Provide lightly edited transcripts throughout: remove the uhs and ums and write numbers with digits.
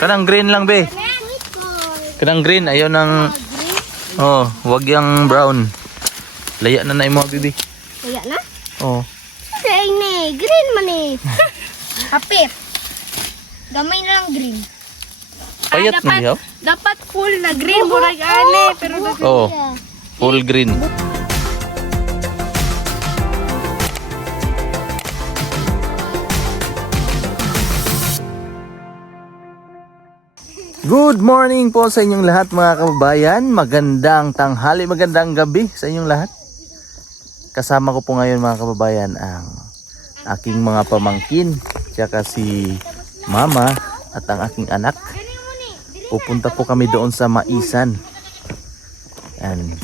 Kanang green lang be. Kanang green ayaw ng oh, wag yang brown. Laya na mo bibi. Laya na? Oh. Ay ne, green man eh. Hapit. Gamay na lang green. Payat na diyaw? Dapat full na green murag ani pero Oh. Full green. Good morning po sa inyong lahat mga kababayan. Magandang tanghali, magandang gabi sa inyong lahat. Kasama ko po ngayon mga kababayan ang aking mga pamangkin, tsaka si mama at ang aking anak. Pupunta po kami doon sa Maisan. And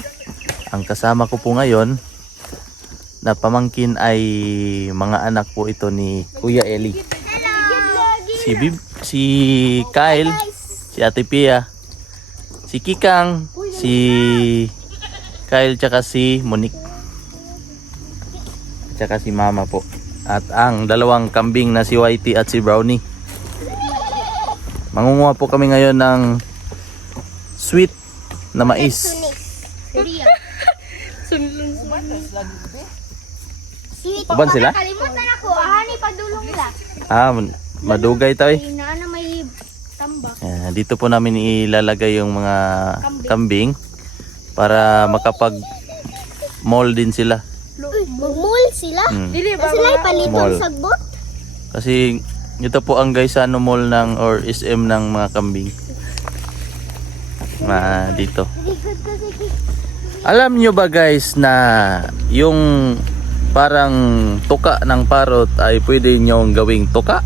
ang kasama ko po ngayon na pamangkin ay mga anak po ito ni Kuya Eli. Si Kyle, si Ate Pia, si Kikang, si Kyle, tsaka si Monique, tsaka si mama po. At ang dalawang kambing na si Whitey at si Brownie. Mangunguha po kami ngayon ng sweet na mais. Uban sila? Kalimutan ako, ahani padulong la. Ah, madugay tayo. Inaana may tambak. Dito po namin ilalagay yung mga kambing para makapag-mall din sila. Mag-mall sila? dili ba Sila ipalitong Mall. sagbot? Kasi ito po ang Gaisano Mall ng or SM ng mga kambing. Dito. Alam nyo ba guys na yung parang tuka ng parot ay pwede nyong gawing tuka?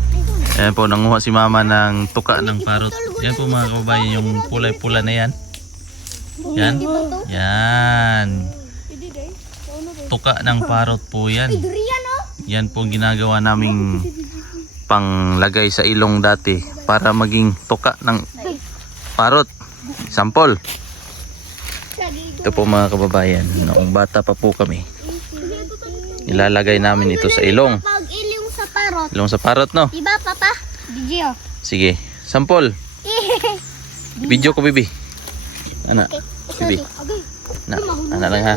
Ayan po, nanguha si mama ng tuka ng parot. Yan po mga kababayan, yung pulay-pula na yan. Yan. Yan. Tuka ng parot po yan. Durian oh. Yan po ginagawa naming panglagay sa ilong dati para maging tuka ng parot. Sample. Ito po mga kababayan, noong bata pa po kami, ilalagay namin ito sa ilong. Pag ilong sa parot. Ilong sa parot, no? Diba papa? Video. Sige, sample. Video ko, bibi. Ana, bibi. Ana lang ha.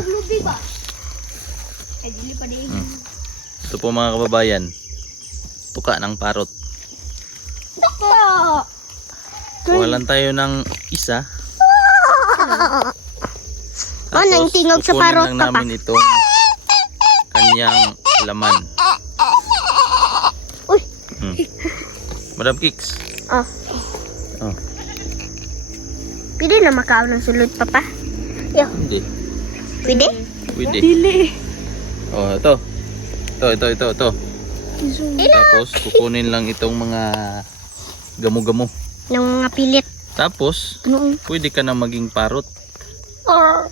Ito po mga kababayan, tuka ng parot. Kuha lang tayo ng isa. Nang tingog sa parot kukunin lang papa. namin itong kanyang laman. Uy. Madam Kicks. Oh. Oh. Pwede na makaon ng sulod papa. Yo. Hindi. Pwede? Pwede. dili Oh, ito. Ito. Tapos kukunin lang itong mga gamo-gamo. Ng mga pilit. Tapos pwede ka na maging parot. Or.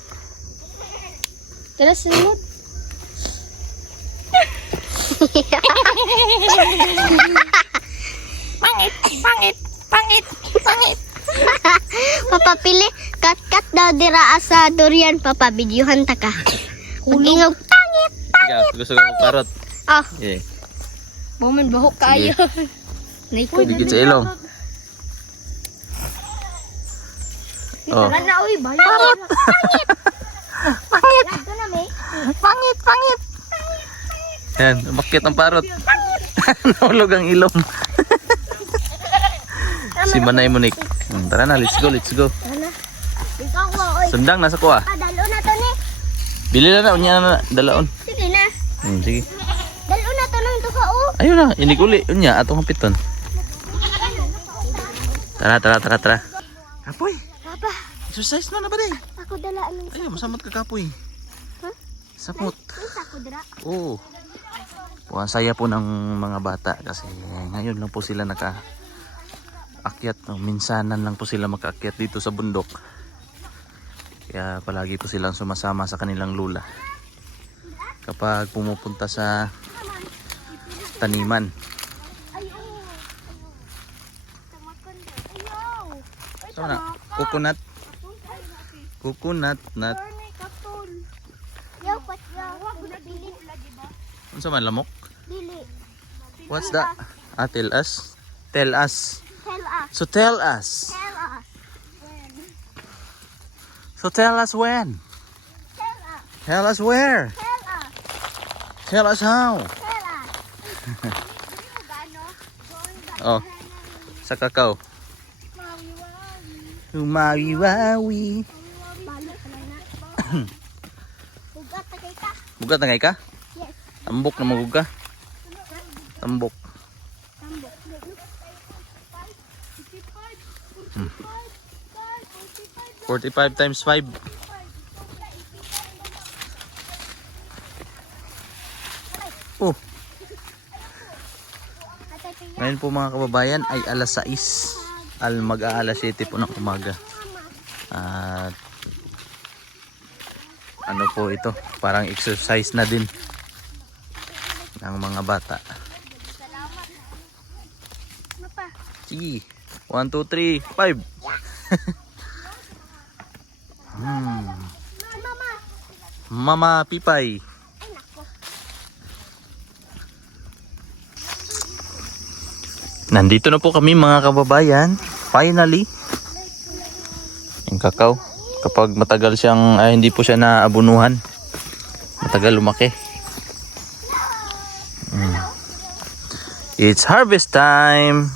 Tara sunod. Pangit. Papa pili kat daw dira sa durian papa videohan ta ka. Pag-ingog pangit. Ikaw, gusto ko parot. Oh, Yeah. buman bahok kayo. Naikod. Digit sa ilong. Oh. Na uy, bayan. Pangit. Pangit. Yan, umakyat ang parot. Nahulog ang ilong. Si Manay Monique. Tara na, let's go. Ikaw ko oy. Sundang, nasa kuha. Dalo na to ni. Bili na, unya na, dalaon. Sige na. Sige. Dalo na to nang tuka oh. Ayun na, inikuli. Unya, atong hapiton. Tara. Kapoy, Papa, exercise na ba din? ako dalaan ng Ayun, masamot ka kapoy. Huh? Samot. ako dira. Oo. Ang saya po ng mga bata kasi ngayon lang po sila naka-akyat. Minsanan lang po sila maka-akyat dito sa bundok. Kaya palagi po silang sumasama sa kanilang lula kapag pumupunta sa taniman. So na, coconut nut. Yaw pat yaw. Dili. Unsa man lamok? Dili. What's that? Tell us. Tell us. So tell us. Tell us. So tell us when. Tell us. Tell us where. Tell us. Tell us how. Tell us. Oh, sa kakao. Umawi-wawi. Bugat na kay ka. Bugat na ngay ka? Yes. Tambok na magug ka? Tambok. Tambok. 45 times 5. Oh, ngayon po mga kababayan ay alas 6. Mag-aalas 7 po ng umaga. At ano po ito? Parang exercise na din ng mga bata. Sige. 1, 2, 3, 5. Mama Pipay. Nandito na po kami mga kababayan. Finally. Yung kakao. Kapag matagal siyang, hindi po siya naabunuhan. Matagal lumaki. It's harvest time.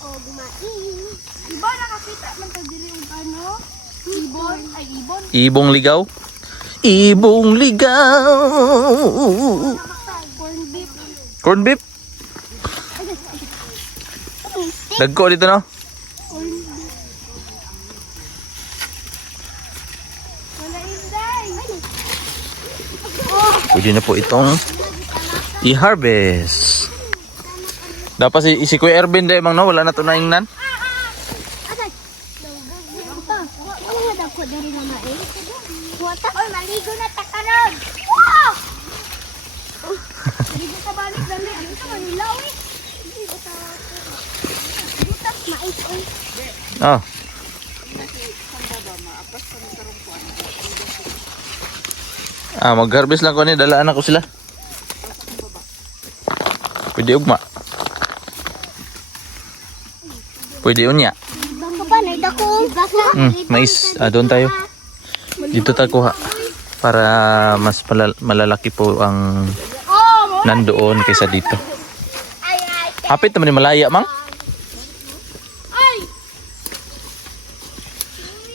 Oh, gumain. Diba nakakita man ka diri og ano? Ibon ay ibon. Ibong ligaw. Ibong ligaw. Corn beef. Corn beef. Dagko dito no? Wala inday. Pwede na po itong i-harvest. Dapat si Kuya Ervin dahil mang no, wala na ito na ingnan. Atay. Wala nga dako diri na mai. Wata. Oy, maligo na ta karon. Wow! Dito ka balik dali. Ano ka manilaw eh? Mais oy. Oh. Mag-harvest lang ko ni, dalaan ako sila. Pwede ugma. Pwede unya. Baka pa na dako. Mais, doon tayo. Dito tayo kuha. Para mas malalaki po ang nandoon kaysa dito. Hapit naman ni malaya, mang.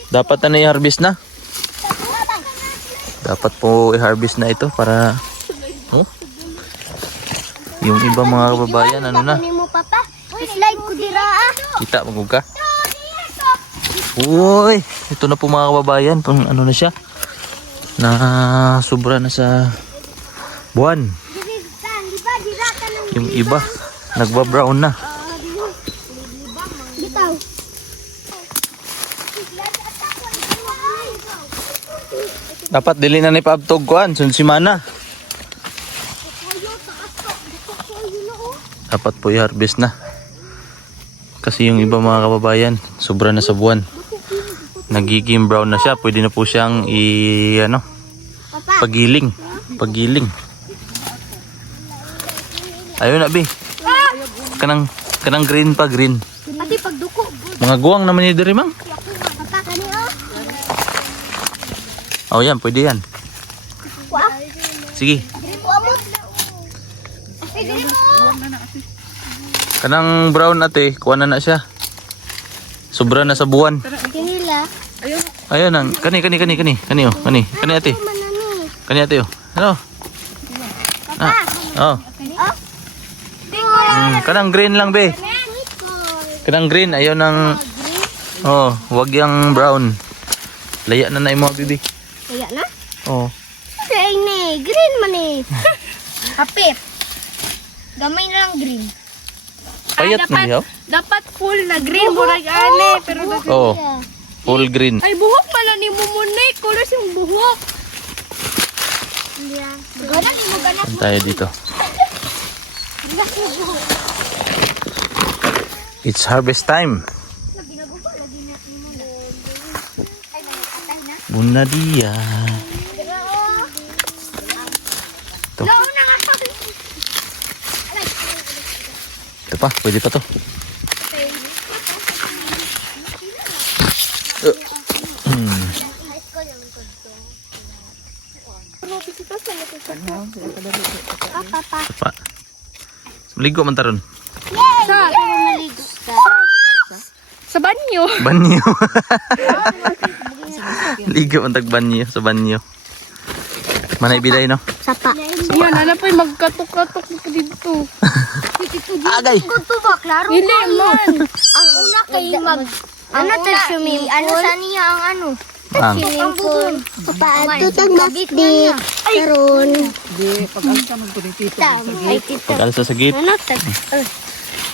Dapat na i-harvest na. Dapat po i-harvest na ito para yung iba mga kababayan ano na. Kunin mo papa. Slide ko dira ah. Kita magug ka. Uy, ito na po mga kababayan, pang ano na siya. Na sobra na sa buwan. Yung iba nagba-brown na. Bitaw. Dapat dili na ni paabtog kuan sun simana. Dapat po i-harvest na. Kasi yung iba mga kababayan, sobra na sa buwan. Nagiging brown na siya. Pwede na po siyang pagiling. Pagiling. Ayun na, Bi. Kanang green pa, green. Pati pagduko. Mga guwang naman yung diri, mang. Papa kani oh. Oh, yan. Pwede yan. Wa. Sige. Diri mo amo. Diri mo. Kanang brown ate, kuha na siya. Sobra na sa buwan. Kinila. Ayun nang kani ate. Kani ate oh. Ano? Papa. Oh. Kanang green lang be. Kanang green ayo nang wag yang brown. Laya na imo bibi. Kaya na? Oh. Kaya ni green man eh. Hapit. Gamay na lang green. Payat na dihaw. Dapat full na green murag ani pero Oh. Full green. ay buhok man ni mo munay color sing buhok. Gana ni mo gana. Saan tayo dito? It's harvest time. Bunadia. Ito. Ito pa, pwede pa to. Pa. Maligo man taron. Sa banyo. Banyo. Ligo man tag banyo sa banyo. Manay biday no. Sapa. Yan, ano pa yung magkatok-katok pa dito. Agay. Klaro. Hindi man. Ang una kay mag ano to swimming pool? Ano sa niya ang ano? Ang Swimming pool. Paano tag masdi? Karon. Ay tita. pag-alsa sa gate Ano tag?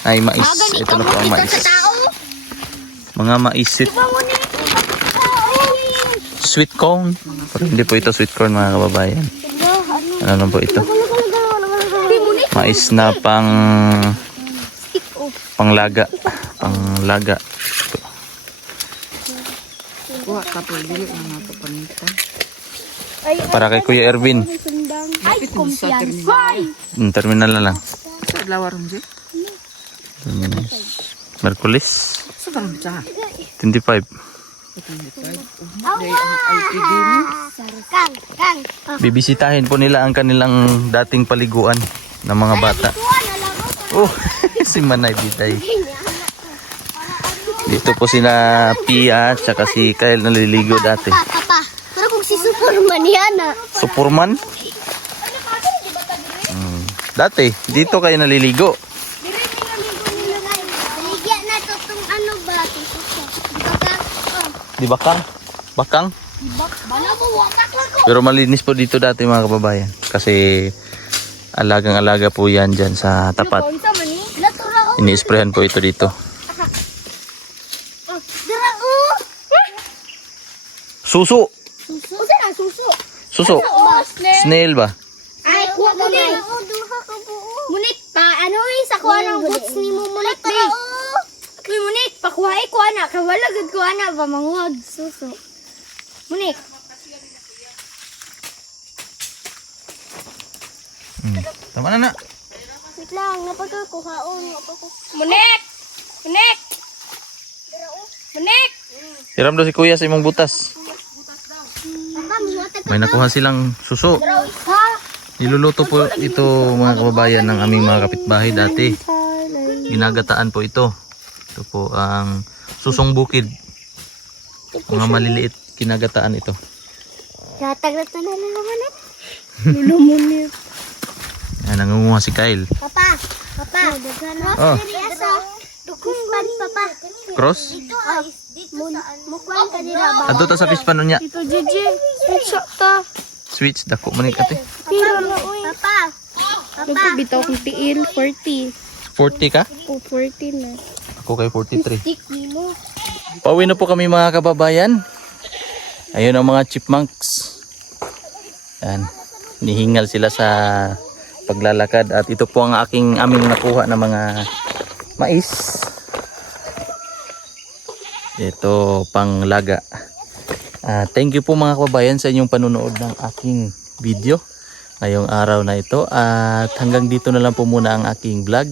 ay mais. Ito na po ang mais. Tao. Mga maisit. Sweet corn. Pero hindi po ito sweet corn mga kababayan. Ano po ito? Mais na panglaga. Panglaga. Para kay Kuya Erwin. Ay, kumpiyansa. Terminal na lang. Lawaron siya. Merkulis. Sobrang sa. 25. Kang. Bibisitahin po nila ang kanilang dating paliguan ng mga bata. Oh, si Manay Bitay. Dito po sila Pia at saka si Kyle naliligo dati. Papa. Pero kung si Superman yan ah. Superman? Dati, dito kayo naliligo. Baligyan na to tong ano ba? Di ba Kang? Bakang? Bala mo wakat lang ko. Pero malinis po dito dati mga kababayan. Kasi alagang-alaga po yan dyan sa tapat. Unsa man ni? Latura o. Ini-sprayhan po ito dito. Dira o. Suso! Unsa na suso? Suso! Snail ba? Ay, kuha mo ni. Munit pa, ano sa kuha ng boots ni mo munit be. Kuy munit, pakuha kuha na, kawala gud kuha na ba manguwag suso. Munit. Tama na na. Wait lang, napagkuhaon, Munik! Munik! Munik! Hiram daw si Kuya sa imong butas. Papa, muwatag May nakuha silang suso. ha. Niluluto po ito mga kababayan ng aming mga kapitbahay dati. Ginagataan po ito. Ito po ang susong bukid. Mga maliliit kinagataan ito. Gatag na tanan na naman eh. Lulumunit. Yan, nangunguha si Kyle. Papa. Oh. Asa? Dukungan, papa. Cross? Dito mukwan ka dira ba? Ato ta sa fish pan niya. Ito, Gigi. Switch ta. Switch, dako man ate. Pira na, uy. Papa. Ito, bitaw kong tiil. 40. 40 ka? O, 40 na. Ako kay 43. Stick ni mo. Pauwi na po kami mga kababayan. Ayun ang mga chipmunks. Yan. Nihingal sila sa paglalakad at ito po ang aming nakuha na mga mais. Ito panglaga. Thank you po mga kababayan sa inyong panunood ng aking video ngayong araw na ito at hanggang dito na lang po muna ang aking vlog.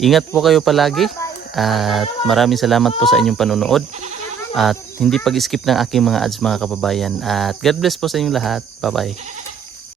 Ingat po kayo palagi at maraming salamat po sa inyong panunood at hindi pag-skip ng aking mga ads mga kababayan at God bless po sa inyong lahat. Bye bye.